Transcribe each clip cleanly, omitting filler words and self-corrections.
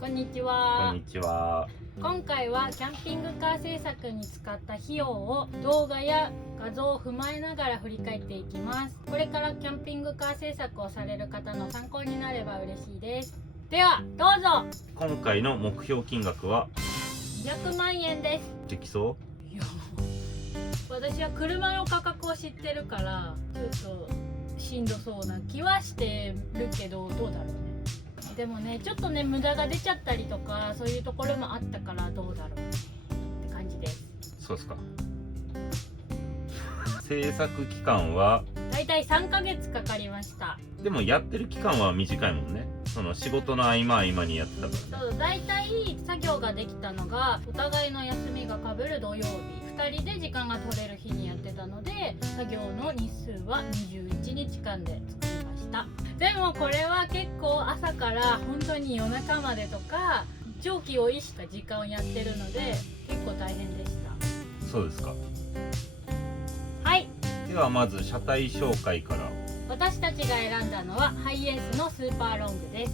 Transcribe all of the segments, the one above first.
こんにちこは。んにちは。今回はキャンピングカー制作に使った費用を動画や画像を踏まえながら振り返っていきます。これからキャンピングカー制作をされる方の参考になれば嬉しいです。ではどうぞ。今回の目標金額は200万円です。できそいや、私は車の価格を知ってるからちょっとしんどそうな気はしてるけど、どうだろうね。でもね、ちょっとね無駄が出ちゃったりとかそういうところもあったからどうだろうって感じです。う？そうですか。制作期間はだいたい3ヶ月かかりました。でもやってる期間は短いもんね。その仕事の合間合間にやってたからね。そう、だいたい作業ができたのがお互いの休みがかぶる土曜日、2人で時間が取れる日にやってたので、作業の日数は21日間で作りました。でもこれは結構朝から本当に夜中までとか長期を意した時間をやってるので結構大変でした。そうですか。はい、ではまず車体紹介から。私たちが選んだのはハイエースのスーパーロングです。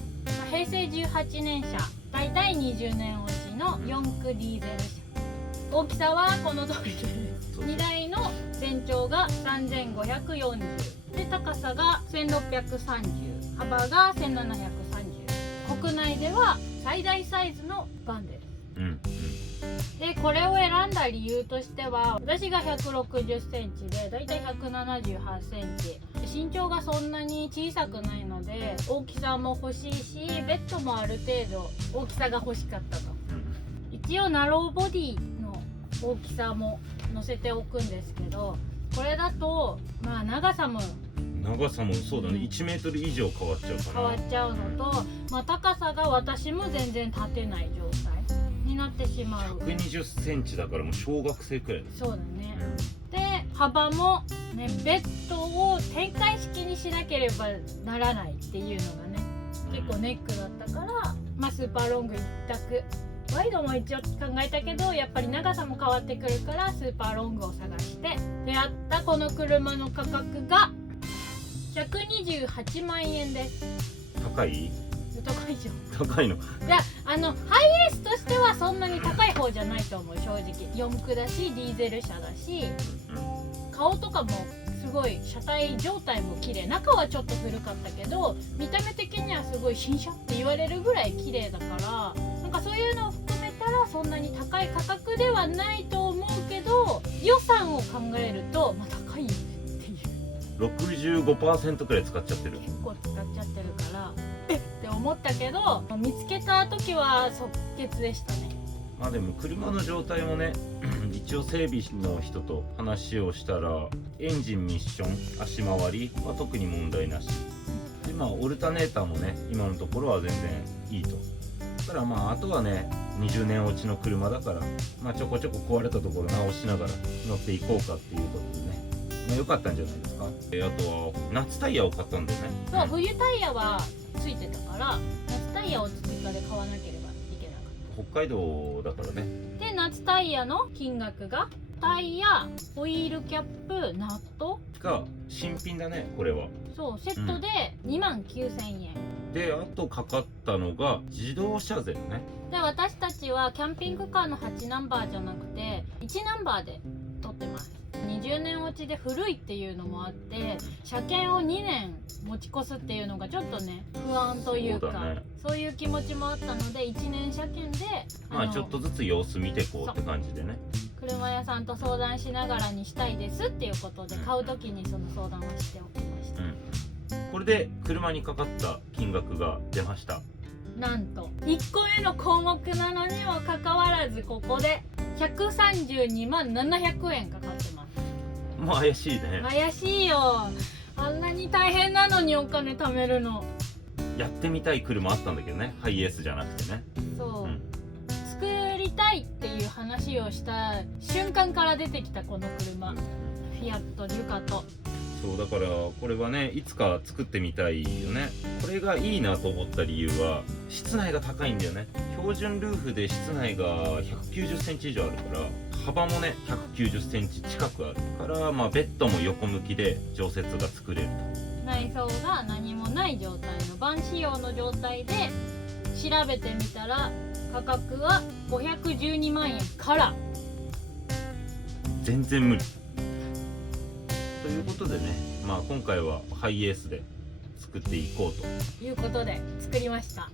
平成18年車、だいたい20年落ちの4駆ディーゼル車。大きさはこの通りです。荷台の全長が3540で、高さが1630、幅が1730。国内では最大サイズのバンです。でこれを選んだ理由としては、私が160センチでだいたい178センチ、身長がそんなに小さくないので大きさも欲しいし、ベッドもある程度大きさが欲しかったと。一応ナローボディの大きさも載せておくんですけど、これだとまあ長さもそうだね、1メートル以上変わっちゃうかな。変わっちゃうのと、まあ、高さが私も全然立てない状態になってしまう。120センチだからもう小学生くらいです。そうだね。で幅もね、ベッドを展開式にしなければならないっていうのがね、結構ネックだったから、まあ、スーパーロング一択。ワイドも一応考えたけど、やっぱり長さも変わってくるからスーパーロングを探して出会ったこの車の価格が128万円です。高い？高いじゃん。高いの？いや、ハイエースとしてはそんなに高い方じゃないと思う、正直。四駆だしディーゼル車だし、顔とかもすごい車体状態も綺麗。中はちょっと古かったけど見た目的にはすごい新車って言われるぐらい綺麗だから、なんかそういうのを含めたらそんなに高い価格ではないと思うけど、予算を考えるとまあ高いよねっていう。 65% くらい使っちゃってる。結構使っちゃってるからって思ったけど、見つけた時は即決でしたね。まあでも車の状態もね一応整備の人と話をしたら、エンジン、ミッション、足回りは特に問題なしで、まあオルタネーターもね今のところは全然いいと。だからまああとはね20年落ちの車だから、まあ、ちょこちょこ壊れたところ直しながら乗っていこうかっていうことでね、まあ、良かったんじゃないですか。あとは夏タイヤを買ったんだよね。そう、冬タイヤはついてたから夏タイヤを追加で買わなければいけなかっ北海道だからね。た。で夏タイヤの金額が、タイヤ、ホイールキャップ、ナットが新品だねこれは。そうセットで29,000円。であとかかったのが自動車税ね。で私たちはキャンピングカーの8ナンバーじゃなくて1ナンバーで撮ってます。20年落ちで古いっていうのもあって、車検を2年持ち越すっていうのがちょっとね不安というか、そういう気持ちもあったので1年車検でまあちょっとずつ様子見てこうって感じでね、車屋さんと相談しながらにしたいですっていうことで、買う時にその相談をしておきました。これで車にかかった金額が出ました。なんと1個目の項目なのにもかかわらず、ここで132万700円かかってます。もう怪しいね。怪しいよ。あんなに大変なのにお金貯めるの。やってみたい車あったんだけどね、ハイエースじゃなくてね。そう、作りたいっていう話をした瞬間から出てきたこの車、フィアットデュカト。そうだからこれはねいつか作ってみたいよね。これがいいなと思った理由は室内が高いんだよね。標準ルーフで室内が190センチ以上あるから、幅もね190センチ近くあるから、まあベッドも横向きで常設が作れると。内装が何もない状態のバン仕様の状態で調べてみたら価格は512万円から全然無理ということでね、まあ今回はハイエースで作っていこうということで作りました。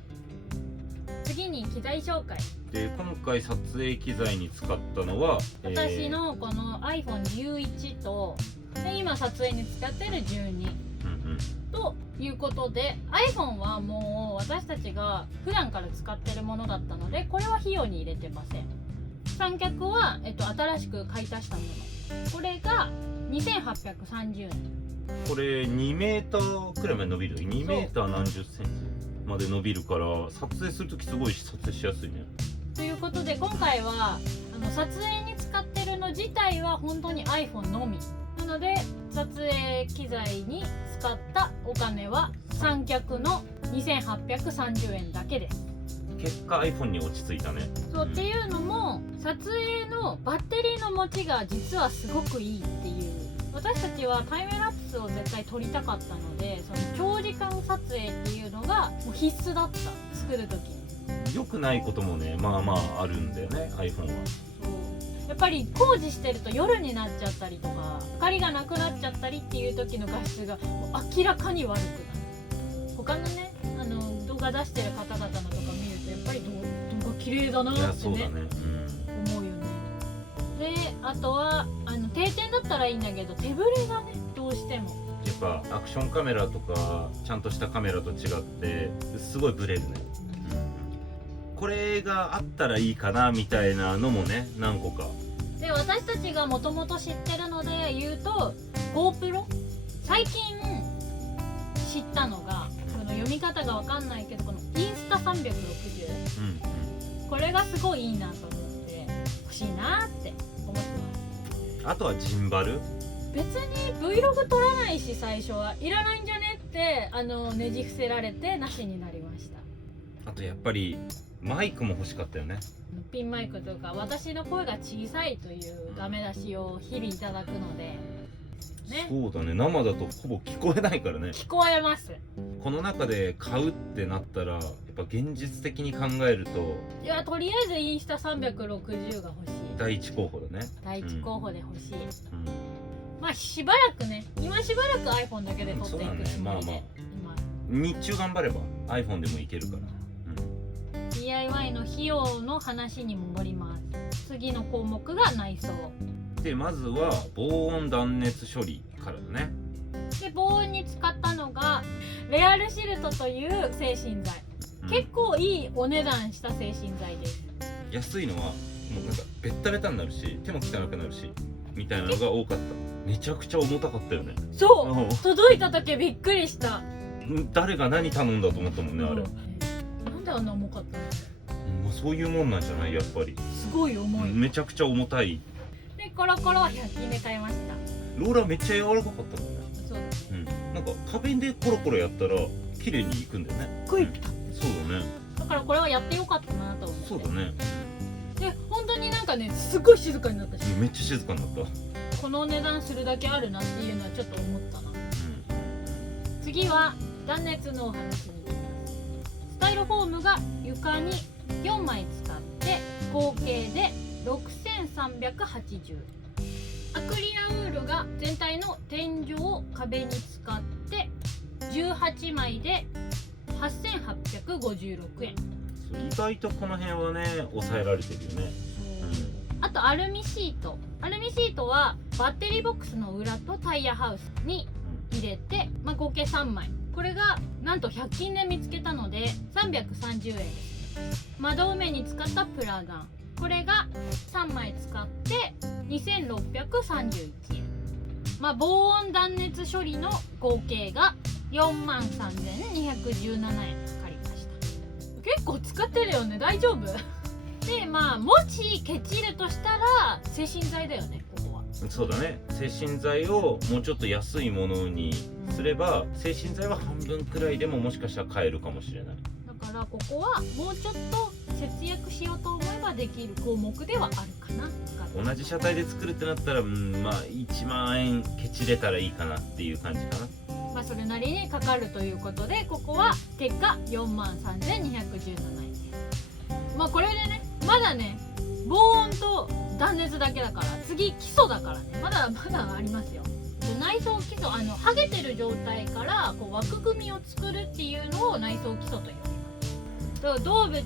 次に機材紹介。で、今回撮影機材に使ったのは私のこの iPhone11 とで今撮影に使ってる12ということで、 iPhone はもう私たちが普段から使ってるものだったのでこれは費用に入れてません。三脚は、新しく買い足したもの、これが2830円。これ2メーターくらいまで伸びる、2メーター何十センチまで伸びるから撮影するときすごい撮影しやすいね。ということで今回は撮影に使ってるの自体は本当に iPhone のみなので、撮影機材に使ったお金は三脚の2830円だけです。結果 iPhone に落ち着いたね。そうっていうのも撮影のバッテリーの持ちが実はすごくいいっていう、私たちはタイムラプスを絶対撮りたかったので、その長時間撮影っていうのがもう必須だった、作る時に。良くないこともね、まあまああるんだよね iPhone は。そうやっぱり工事してると夜になっちゃったりとか光がなくなっちゃったりっていう時の画質がもう明らかに悪くなる。他のね動画出してる方々のとか見るとやっぱり動画綺麗だなってね、そうだね、思うよね。であとは定点だったらいいんだけど手ぶれがねどうしてもやっぱアクションカメラとかちゃんとしたカメラと違ってすごいブレるね、これがあったらいいかなみたいなのもね何個かで、私たちがもともと知ってるので言うと GoPro、 最近知ったのがこの読み方がわかんないけどこのインスタ360、これがすごいいいなと思って欲しいなって思ってます。あとはジンバル、別に Vlog 撮らないし最初はいらないんじゃねってねじ伏せられてなしになりました。あとやっぱりマイクも欲しかったよね。ピンマイクとか私の声が小さいというダメ出しを日々いただくのでね。そうだね、生だとほぼ聞こえないからね。聞こえます。この中で買うってなったらやっぱ現実的に考えるといやとりあえずインスタ360が欲しい。第一候補だね。第一候補で欲しい、うんまあしばらくね、今しばらく iPhone だけで撮っていくつもりで、そうだね、日中頑張れば iPhone でもいけるから、DIY の費用の話に戻ります。次の項目が内装で、まずは防音断熱処理からだね。で、防音に使ったのがレアルシルトという製品剤、結構いいお値段した製品剤です。安いのはもうなんかベッタベタになるし手も汚くなるしみたいなのが多かった。めちゃくちゃ重たかったよね。そう届いた時びっくりした。誰が何頼んだと思ったもんね、あれ。なんであんな重かったの？もうそういうもんなんじゃない、やっぱりすごい重い、めちゃくちゃ重たい。でコロコロは100均で買いました。ローラーめっちゃ柔らかかったもんね。そう、なんか壁でコロコロやったら綺麗にいくんだよね。グイピタ、そうだね。だからこれはやってよかったなと思って。そうだね。で本当になんかねすごい静かになったし、めっちゃ静かになった。この値段するだけあるなっていうのはちょっと思ったな。次は断熱のお話に行きます。スタイロフォームが床に4枚使って合計で6380。アクリアウールが全体の天井壁に使って18枚で8856円。意外とこの辺はね抑えられてるよね。あとアルミシートはバッテリーボックスの裏とタイヤハウスに入れて、合計3枚、これがなんと100均で見つけたので330円です。窓埋めに使ったプラガン、これが3枚使って2631円。防音断熱処理の合計が43,217円かかりました。結構使ってるよね、大丈夫？でもしケチるとしたら精神剤だよね、ここは。そうだね、精神剤をもうちょっと安いものにすれば、精神剤は半分くらいでももしかしたら買えるかもしれない。だからここはもうちょっと節約しようと思えばできる項目ではあるかな。同じ車体で作るってなったら、1万円ケチれたらいいかなっていう感じかな。それなりにかかるということで、ここは結果 43,217 円です。これでね、まだね防音と断熱だけだから、次基礎だからね、まだまだありますよ。内装基礎、剥げてる状態からこう枠組みを作るっていうのを内装基礎と呼びます。銅縁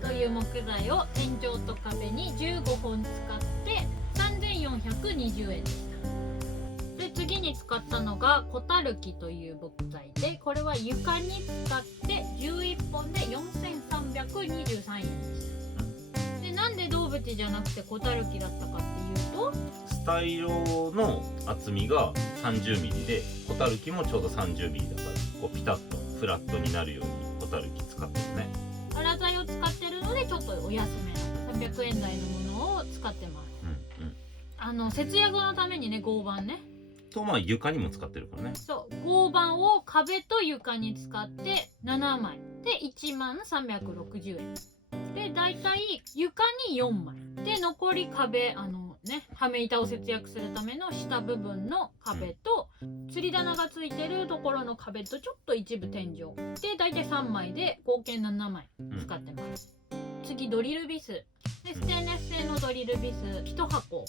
という木材を天井と壁に15本使って3,420円でした。で次に使ったのがコタルキという木材で、これは床に使って11本で4,323円でした。でなんで銅縁じゃなくてコタルキだったかっていうと、スタイロの厚みが 30mm でコタルキもちょうど 30mm だから、こうピタッとフラットになるようにコタルキ使ってるね。粗材を使ってるのでちょっとお安めの300円台のものを使ってます。節約のためにね、合板ねと床にも使ってるからね。そう合板を壁と床に使って7枚で1360円で、だいたい床に4枚で、残り壁はめ板を節約するための下部分の壁と吊り棚がついてるところの壁とちょっと一部天井で、だいたい3枚で合計7枚使ってます。次ドリルビスで、ステンレス製のドリルビス1箱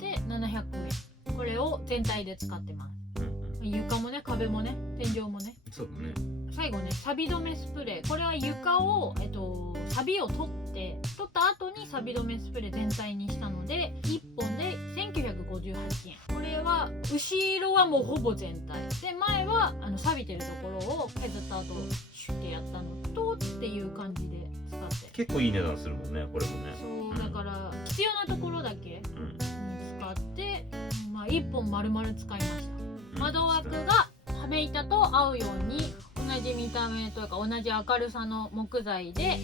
で700円、これを全体で使ってます。床もね、壁もね、天井もね。そうだね。最後ね、錆止めスプレー、これは床を、錆を取った後に錆止めスプレー全体にしたので1本で1958円。これは後ろはもうほぼ全体で、前は錆びてるところを削った後シュッてやったのとっていう感じで使って、結構いい値段するもんね、これもね。そうだから必要なところだけ使って、1本丸々使いました。窓枠がはめ板と合うように同じ見た目というか同じ明るさの木材で、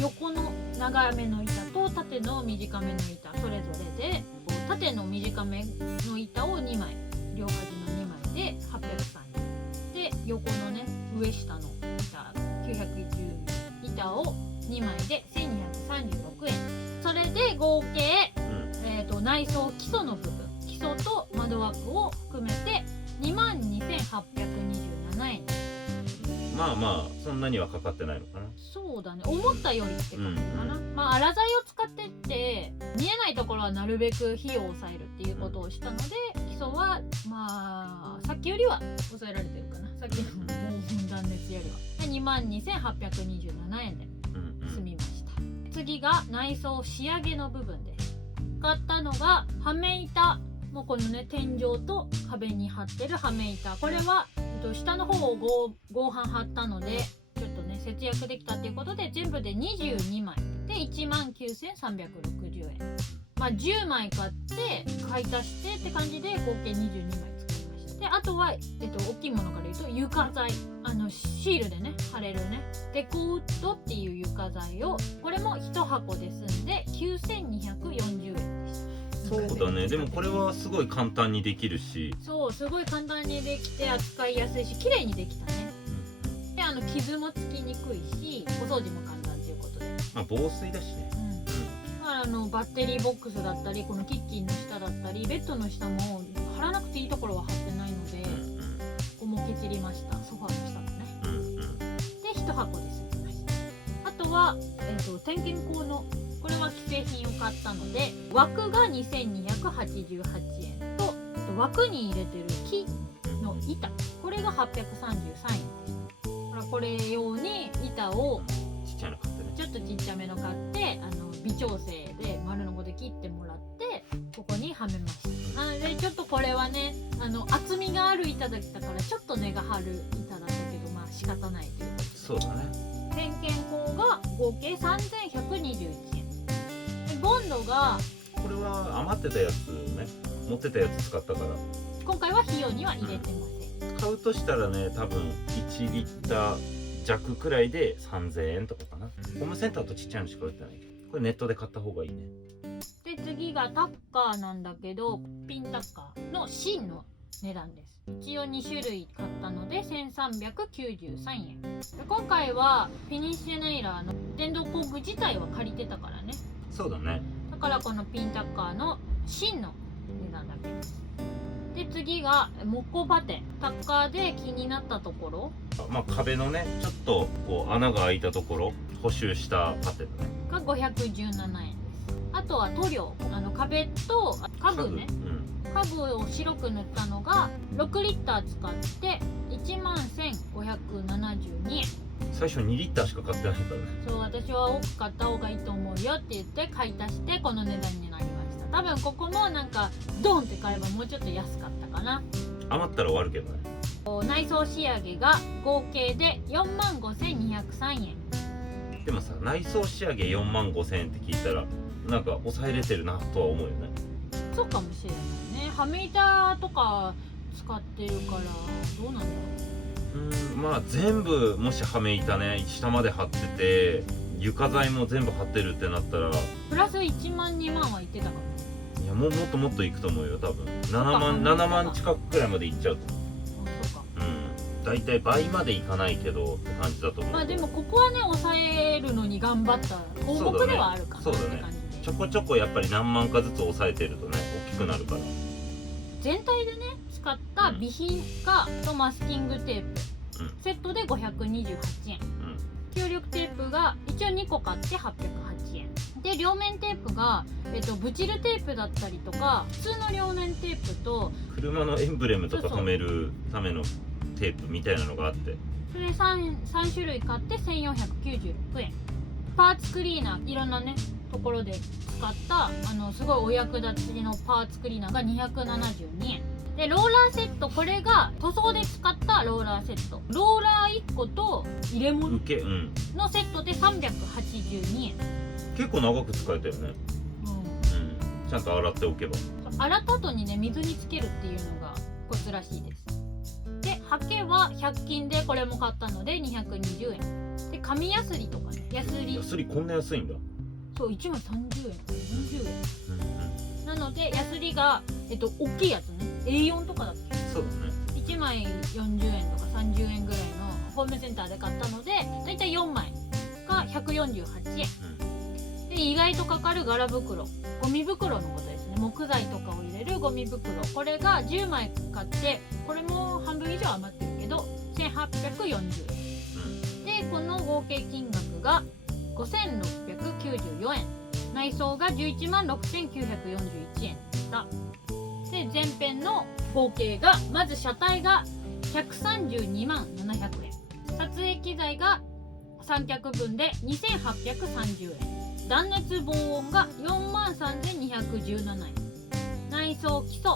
横の長めの板と縦の短めの板それぞれで、縦の短めの板を2枚、両端の2枚で803円で、横のね上下の板910板を2枚で1236円。それで合計、内装基礎の部分、基礎と窓枠を含めて22,827円です。そんなにはかかってないのかな。そうだね、思ったよりって感じかな。粗材を使ってって見えないところはなるべく費用を抑えるっていうことをしたので、基礎はさっきよりは抑えられてるかな。さっきの防音断熱よりは22,827円で済みました。次が内装仕上げの部分です。使ったのがはめ板、もうこのね天井と壁に貼ってるはめ板、これは下の方を合板貼ったのでちょっとね節約できたっていうことで、全部で22枚で19,360円。10枚買って買い足してって感じで合計22枚使いました。であとは、大きいものから言うと床材、シールでね貼れるねデコウッドっていう床材を、これも1箱で済んで9,240円でした。そうだね。でもこれはすごい簡単にできるし、そうすごい簡単にできて扱いやすいし綺麗にできたね。で傷もつきにくいしお掃除も簡単ということで、防水だしね。バッテリーボックスだったり、このキッチンの下だったりベッドの下も貼らなくていいところは貼ってないので、ここも削りました。ソファーの下もね。で1箱で済みました。あとは、点検口の、これは既製品を買ったので、枠が2,288円と、枠に入れてる木の板、これが833円です。これ用に板をちっちゃいの買ってね。ちょっとちっちゃめの買って微調整で丸のこで切ってもらってここにはめました。なのでちょっとこれはね厚みがある板だったからちょっと根が張る板だったけど仕方ないということで、そうだね。点検口が合計3,121円で、ボンドがこれは余ってたやつね、持ってたやつ使ったから、今回は費用には入れてません。買うとしたらね、多分1リッター弱くらいで3,000円とかかな。ホームセンターとちっちゃいのしか売ってない。これネットで買った方がいいね。で次がタッカーなんだけど、ピンタッカーの芯の値段です。一応2種類買ったので1,393円で、今回はフィニッシュネイラーの電動工具自体は借りてたからね。そうだね。だからこのピンタッカーの芯の値段だけです。で次がモコバテ、タッカーで気になったところまあ壁のねちょっとこう穴が開いたところ補修したパテだねが517円です。あとは塗料、壁と家具ね、家具を白く塗ったのが6リッター使って11,572円。最初2リッターしか買ってないからね。そう、私は多く買った方がいいと思うよって言って買い足してこの値段になりました。多分ここもなんかドンって買えばもうちょっと安かったかな。余ったら終わるけどね。内装仕上げが合計で45,203円。でもさ、内装仕上げ45,000円って聞いたらなんか抑えれてるなとは思うよね。そうかもしれないね。はめ板とか使ってるからどうなんだろう。まあ全部もしはめ板ね下まで貼ってて床材も全部貼ってるってなったらプラス1万2万はいってたかも。いやもっともっといくと思うよ。多分7万近くくらいまでいっちゃうと思う。そうか。だいたい倍までいかないけどって感じだと思う。まあでもここはね抑えるのに頑張った項目ではあるかなって感じで、ちょこちょこやっぱり何万かずつ抑えてるとね大きくなるから。全体でね使った備品化とマスキングテープ、セットで528円、強力テープが一応2個買って808円で、両面テープが、ブチルテープだったりとか普通の両面テープと車のエンブレムとか止めるためのテープみたいなのがあって、それ 3種類買って1496円。パーツクリーナーいろんなねところで使ったすごいお役立ちのパーツクリーナーが272円で、ローラーセット、これが塗装で使ったローラーセット、ローラー1個と入れ物のセットで382円。結構長く使えたよね。ちゃんと洗っておけば。洗った後にね水につけるっていうのがコツらしいです。でハケは100均でこれも買ったので220円で、紙ヤスリとかね、ヤスリこんな安いんだ。そう、1枚30円40円、なのでヤスリが大きいやつね A4 とかだっけ、そうだね、1枚40円とか30円ぐらいのホームセンターで買ったのでだいたい4枚が148円、で意外とかかる柄袋、ゴミ袋のことですね。木材とかを入れるゴミ袋、これが10枚買ってこれも半分以上余ってるけど1840円、でこの合計金額が5694円、内装が116,941円でした。で前編の合計がまず車体が132,700円、撮影機材が三脚分で2,830円、断熱防音が43,217円、内装基礎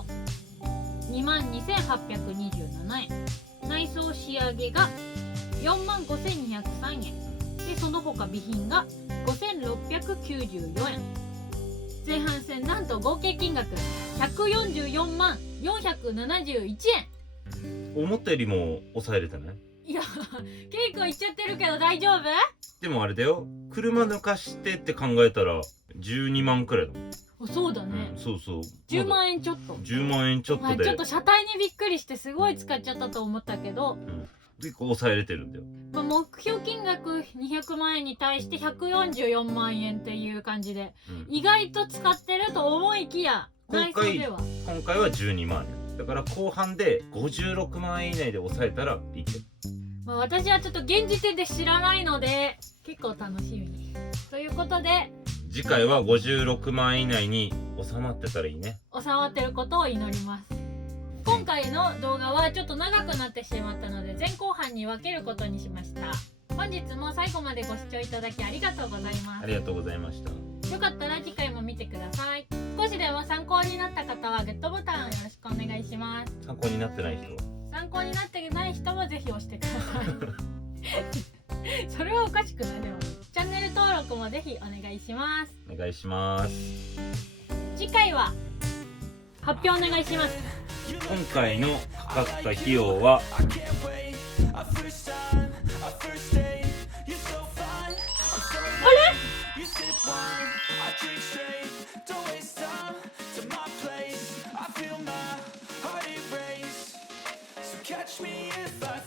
22,827円、内装仕上げが45,203円で、その他備品が5,694円、前半戦なんと合計金額144,471円。思ったよりも抑えれてない？いや結構いっちゃってるけど大丈夫？でもあれだよ、車抜かしてって考えたら12万くらいだもん。そうだね、そうそう、10万円ちょっと、10万円ちょっとで、ちょっと車体にびっくりしてすごい使っちゃったと思ったけど、結構抑えれてるんだよ。目標金額200万円に対して144万円っていう感じで、意外と使ってると思いきや今回は12万円だから後半で56万円以内で抑えたらいいけど、私はちょっと現時点で知らないので結構楽しみということで、次回は56万円以内に収まってたらいいね。収まってることを祈ります。今回の動画はちょっと長くなってしまったので前後半に分けることにしました。本日も最後までご視聴いただきありがとうございます。ありがとうございました。よかったら次回も見てください。少しでも参考になった方はグッドボタンよろしくお願いします。参考になってない人は、参考になってない人もぜひ押してくださいそれはおかしくない？でもチャンネル登録もぜひお願いします。お願いします。次回は発表お願いします。今回のかかった費用はCatch me if I